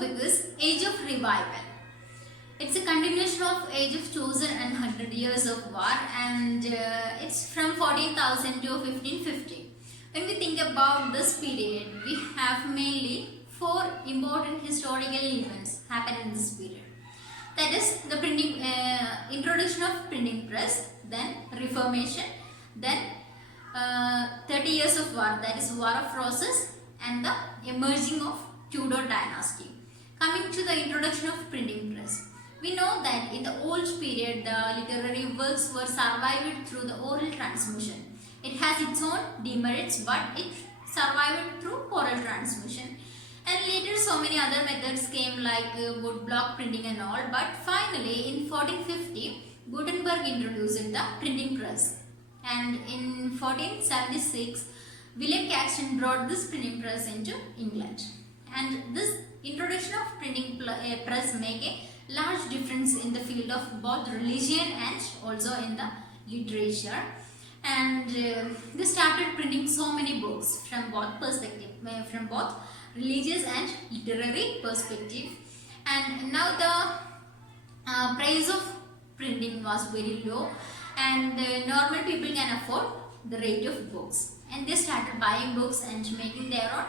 topic is Age of Revival. It's a continuation of Age of Chosen and 100 Years of War, and it's from 14,000 to 1550. When we think about this period, we have mainly four important historical events happen in this period. That is the introduction of printing press, then Reformation, then 30 years of war, that is War of Roses, and the emerging of Tudor dynasty. Coming to the introduction of printing press, we know that in the old period the literary works were survived through the oral transmission. It has its own demerits, but it survived through oral transmission. And later so many other methods came like wood block printing and all, but finally in 1450 Gutenberg introduced the printing press, and in 1476 William Caxton brought this printing press into England. And this introduction of printing press make a large difference in the field of both religion and also in the literature. And they started printing so many books from both perspective, from both religious and literary perspective. And now the price of printing was very low, and normal people can afford the rate of books, and they started buying books and making their own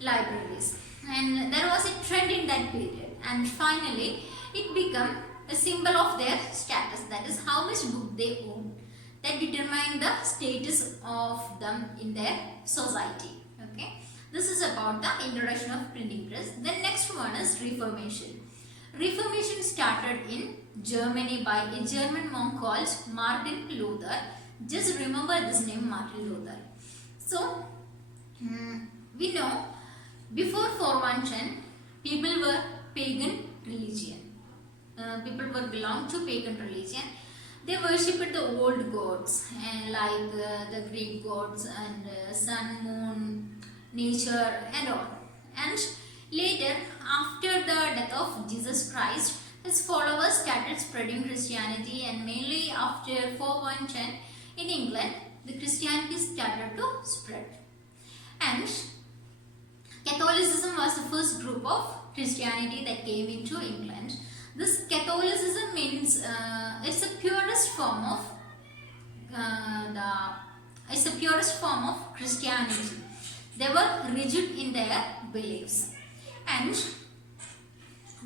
libraries. And there was a trend in that period, and finally it became a symbol of their status, that is how much book they own, that determine the status of them in their society. Okay, this is about the introduction of printing press. Then next one is Reformation. Reformation started in Germany by a German monk called Martin Luther. Just remember this name, Martin Luther. So we know before 4110 people were pagan religion. People were belonged to pagan religion. They worshipped the old gods, like the Greek gods and sun, moon, nature and all. And later, after the death of Jesus Christ, his followers started spreading Christianity, and mainly after 4110 in England, the Christianity started to spread. And Catholicism was the first group of Christianity that came into England. This Catholicism means it's the purest form of Christianity. They were rigid in their beliefs, and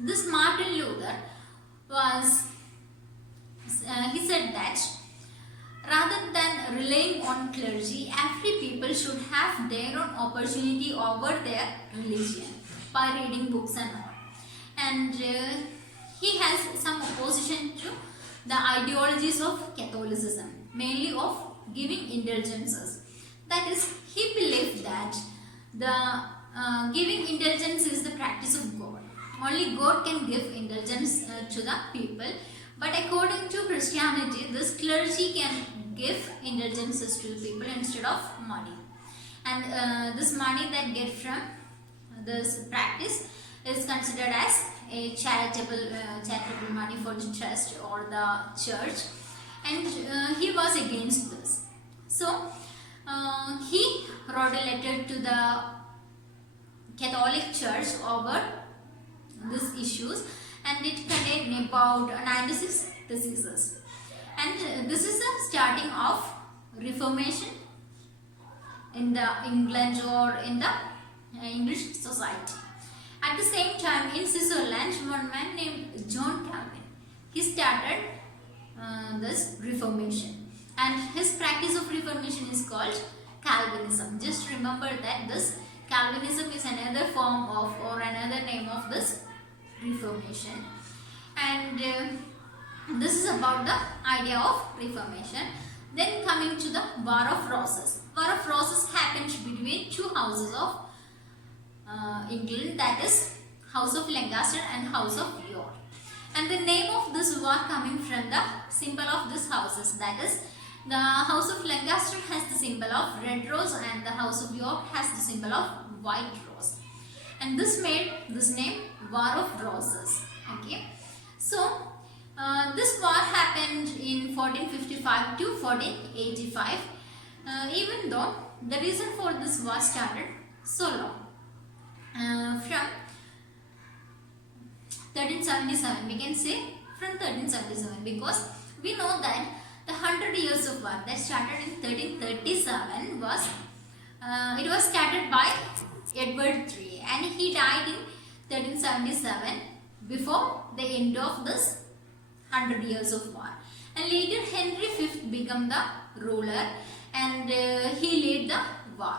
this Martin Luther he said that rather than relying on clergy, every people should have their own opportunity over their religion by reading books and all. And he has some opposition to the ideologies of Catholicism, mainly of giving indulgences. That is, he believed that the giving indulgence is the practice of God. Only God can give indulgence to the people. But according to Christianity, this clergy can give indulgences to people instead of money. And this money that get from this practice is considered as a charitable money for the trust or the church. And he was against this. So he wrote a letter to the Catholic Church over these issues, and it contained about 96 theses. And this is the starting of Reformation in the England or in the English society. At the same time, in Switzerland, one man named John Calvin, he started this Reformation, and his practice of Reformation is called Calvinism. Just remember that this Calvinism is another form of or another name of this Reformation. And this is about the idea of Reformation. Then coming to the War of Roses. War of Roses happened between two houses of England, that is House of Lancaster and House of York. And the name of this war coming from the symbol of these houses, that is the House of Lancaster has the symbol of red rose and the House of York has the symbol of white rose. And this made this name War of Roses. Okay, so this war happened in 1455 to 1485, even though the reason for this war started so long. From 1377. We can say from 1377 because we know that the 100 years of war that started in 1337 was it was started by Edward III and he died in 1377 before the end of this 100 years of war. And later Henry V became the ruler and he led the war.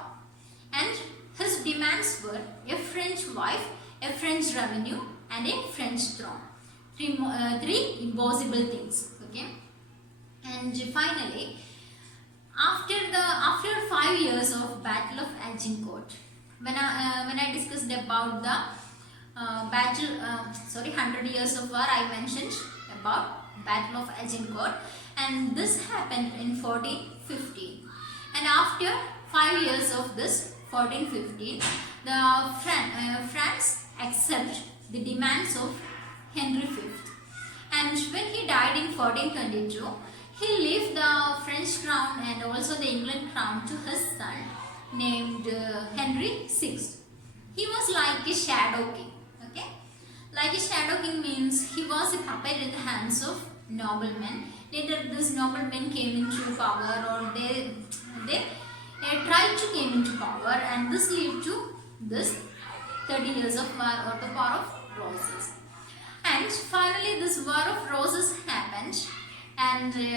And his demands were a French wife, a French revenue and a French throne. Three impossible things. Okay. And finally, after 5 years of Battle of Agincourt, when I discussed about the 100 years of war, I mentioned about Battle of Agincourt, and this happened in 1415. And after 5 years of this 1415, the France accepted the demands of Henry V. And when he died in 1422, he left the French crown and also the England crown to his son named Henry VI. He was like a shadow king. Okay, like a shadow king means he was a puppet in the hands of noblemen. Later, this noblemen came into power, or they tried to came into power, and this led to this 30 years of war or the War of Roses. And finally, this War of Roses happened, and the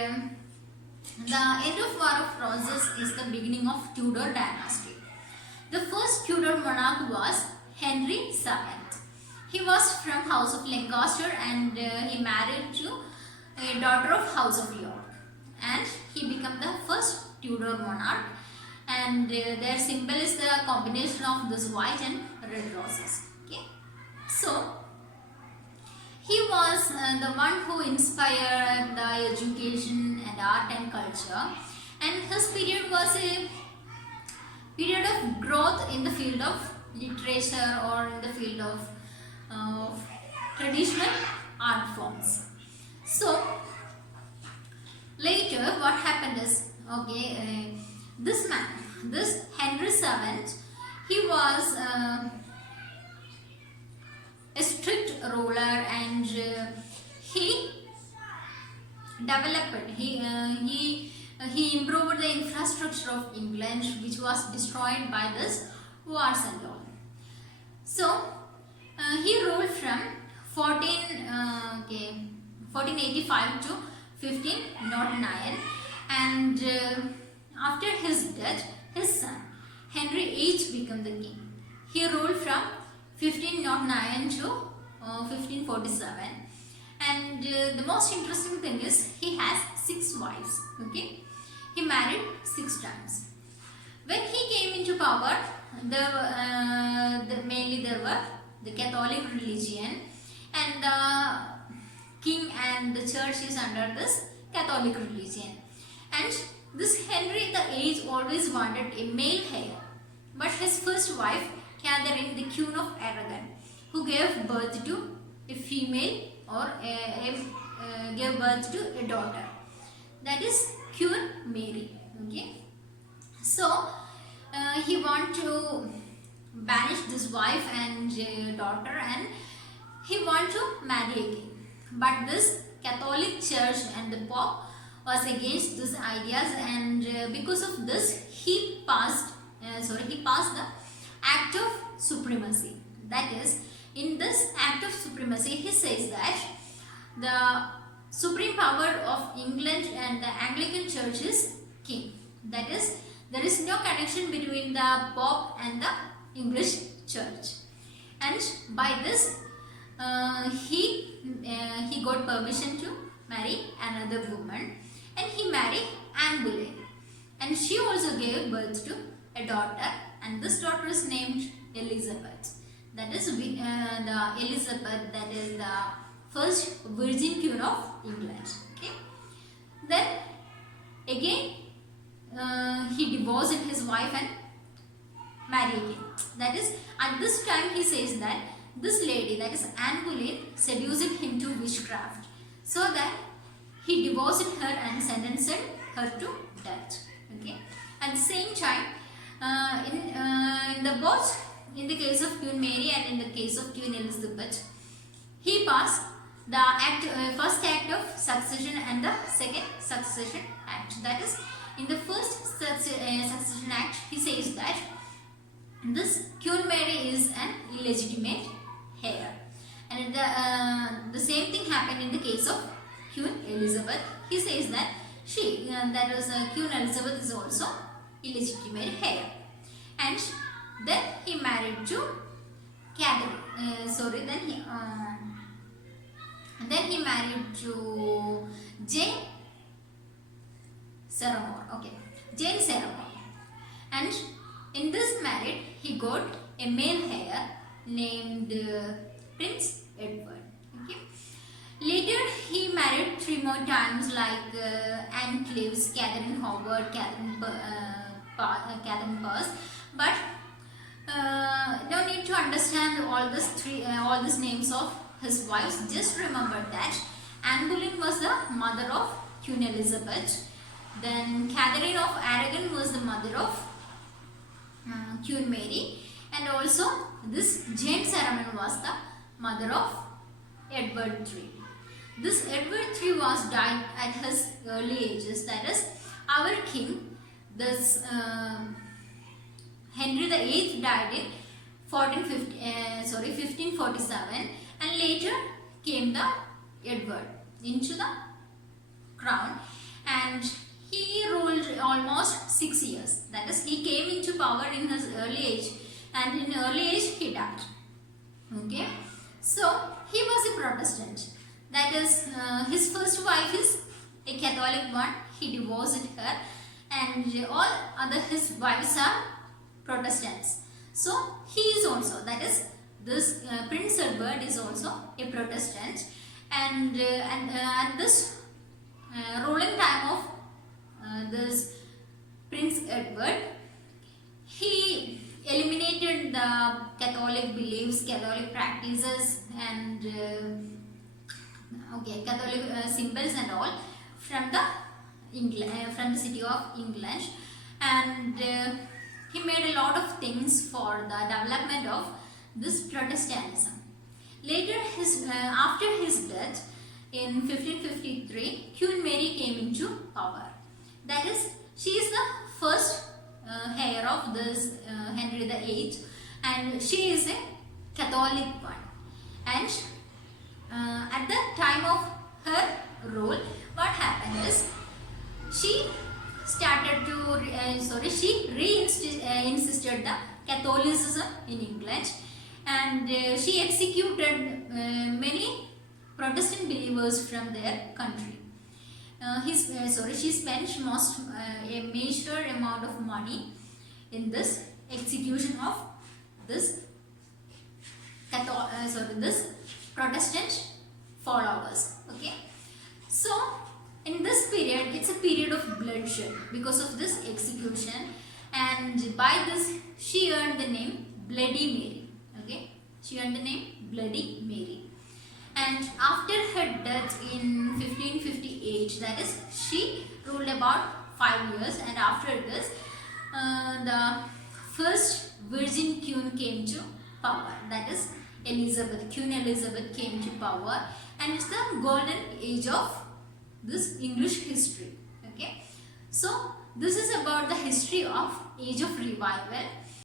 end of War of Roses is the beginning of Tudor dynasty. The first Tudor monarch was Henry VII. He was from House of Lancaster and he married to a daughter of House of York, and he became the first Tudor monarch, and their symbol is the combination of this white and red roses. Okay, so he was the one who inspired the education and art and culture, and his period was a period of growth in the field of literature or in the field of traditional art forms. So later what happened is, okay, this man, this Henry VII, he was a strict ruler, and he developed, he improved the infrastructure of England, which was destroyed by this wars and all. So he ruled from 1485 to 1509, and after his death, his son Henry VIII became the king. He ruled from 1509 to 1547, and the most interesting thing is he has 6 wives. Okay, he married 6 times. When he came into power, mainly there were the Catholic religion, and the king and the church is under this Catholic religion. And this Henry VIII always wanted a male heir, but his first wife, Catherine, the Queen of Aragon, who gave birth to a female or gave birth to a daughter, that is Queen Mary. Okay, so he want to banish this wife and daughter, and he want to marry again. But this Catholic Church and the Pope was against these ideas, and because of this, he passed the Act of Supremacy. That is, in this Act of Supremacy, he says that the supreme power of England and the Anglican Church is king. That is, there is no connection between the Pope and the English Church. And by this, he got permission to marry another woman, and he married Anne Boleyn, and she also gave birth to a daughter, and this daughter is named Elizabeth. That is the Elizabeth, that is the first virgin queen of England. Okay, then again he divorced his wife and married again. That is, at this time he says that this lady, that is Anne Boleyn, seduced him to witchcraft, so that he divorced her and sentenced her to death. Okay. At the same time, in the case of Queen Mary and in the case of Queen Elizabeth, he passed the act, first act of succession and the second succession act. That is, in the first succession act, he says that this Queen Mary is an illegitimate heir, and the same thing happened in the case of Queen Elizabeth. He says that she, that is Queen Elizabeth, is also illegitimate heir, and then he married to Catherine. Then he married to Jane Seymour. Okay, Jane Seymour, and in this marriage he got a male heir named Prince Edward. Okay. Later he married 3 more times, like Anne Cleves, Catherine Howard, Catherine Purse, but no need to understand all these names of his wives. Just remember that Anne Boleyn was the mother of Queen Elizabeth. Then Catherine of Aragon was the mother of Queen Mary, and also this Jane Seymour was the mother of Edward III. This Edward III was died at his early ages. That is, our king, this Henry VIII, died in 1547, and later came the Edward into the crown, and he ruled almost 6 years. That is, he came into power in his early age, and in early age he died. Okay, so he was a Protestant. That is, his first wife is a Catholic one. He divorced her, and all other his wives are Protestants. So he is also, that is, this Prince Edward is also a Protestant, and at this ruling time of this Prince Edward, he eliminated the Catholic beliefs, Catholic practices, and Catholic symbols and all from the city of England, and he made a lot of things for the development of this Protestantism. Later, after his death in 1553, Queen Mary came into power. That is, she is the first heir of this Henry VIII, and she is a Catholic one. And at the time of her rule, what happened is she started to she insisted the Catholicism in England, and she executed many Protestant believers from their country. She spent a major amount of money in this execution of this this Protestant followers. Okay, so in this period, it's a period of bloodshed because of this execution, and by this she earned the name Bloody Mary. Okay, she earned the name Bloody Mary. And after her death in 1558, that is, she ruled about 5 years, and after this the first virgin queen came to power. That is, Queen Elizabeth came to power, and it's the golden age of this English history. Okay, so this is about the history of Age of Revival.